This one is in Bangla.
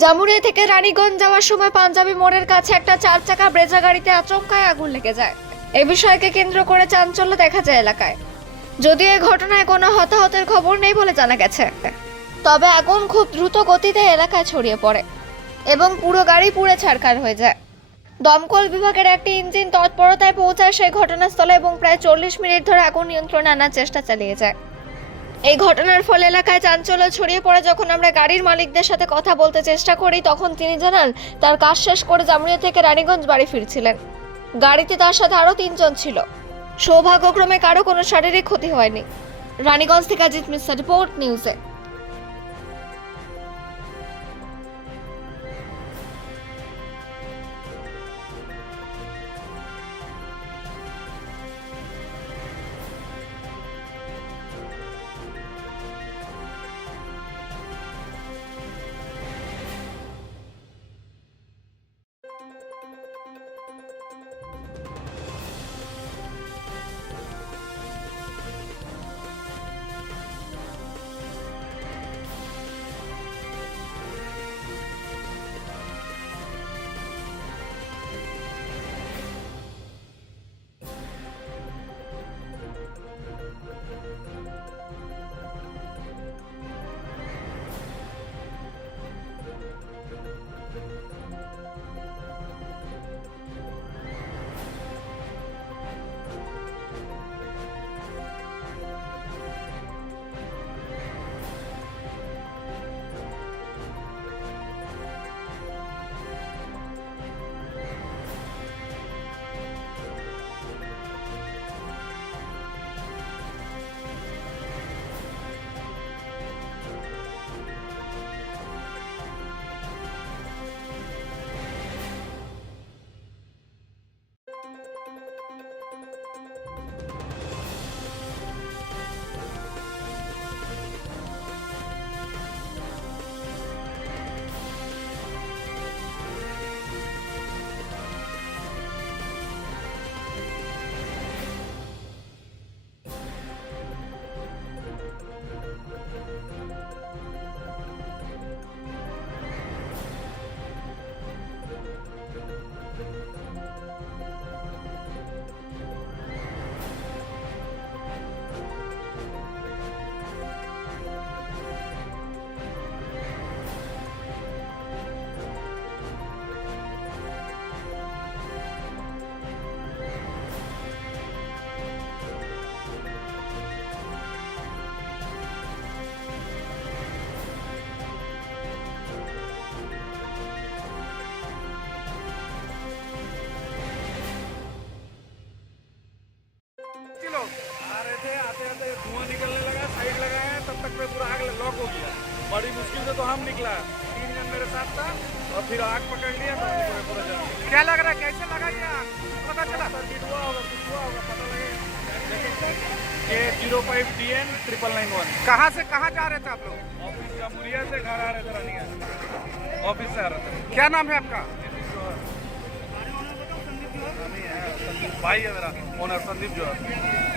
জামুরিয়া থেকে রানীগঞ্জ যাওয়ার সময় পাঞ্জাবি মোড়ের কাছে একটা চার চাকা ব্রেজা গাড়িতে আচমকায় আগুন লেগে যায়। এ বিষয়কে কেন্দ্র করে চাঞ্চল্য দেখা যায় এলাকায়। যদিও এই ঘটনায় কোনো হতাহতের খবর নেই বলে জানা গেছে। তবে আগুন খুব দ্রুত গতিতে এলাকায় ছড়িয়ে পড়ে এবং পুরো গাড়ি পুড়ে ছাড়খাড় হয়ে যায়। দমকল বিভাগের একটি ইঞ্জিন তৎপরতায় পৌঁছায় সেই ঘটনাস্থলে এবং প্রায় চল্লিশ মিনিট ধরে আগুন নিয়ন্ত্রণে আনার চেষ্টা চালিয়ে যায়। এই ঘটনার ফলে এলাকায় চাঞ্চল্য ছড়িয়ে পড়ে। যখন আমরা গাড়ির মালিকদের সাথে কথা বলতে চেষ্টা করি, তখন তিনি জানান, তার কাজ শেষ করে জামুরিয়া থেকে রানীগঞ্জ বাড়ি ফিরছিলেন। গাড়িতে তার সাথে আরও তিনজন ছিল। সৌভাগ্যক্রমে কারও কোনো শারীরিক ক্ষতি হয়নি। রানীগঞ্জ থেকে অজিত মিশ্র রিপোর্ট, নিউজে। तक में पूरा आग लॉक हो गया। बड़ी मुश्किल से तो हम निकला। तीन जन मेरे साथ था और फिर आग पकड़ लिया तो पूरा पूरा जल क्या लग रहा है? कैसे लगा ये पता चला? सर्किट हुआ होगा कुछ हुआ होगा पता लगेगा ये zero five D N triple nine one. कहाँ से कहाँ जा रहे थे आप लोग? ऑफ़िस जमुरिया से घर आ रहे थे रानिया ऑफ़िस से आ रहे थे। क्या नाम है आपका? भाई है मेरा ओनर संदीप जोहर।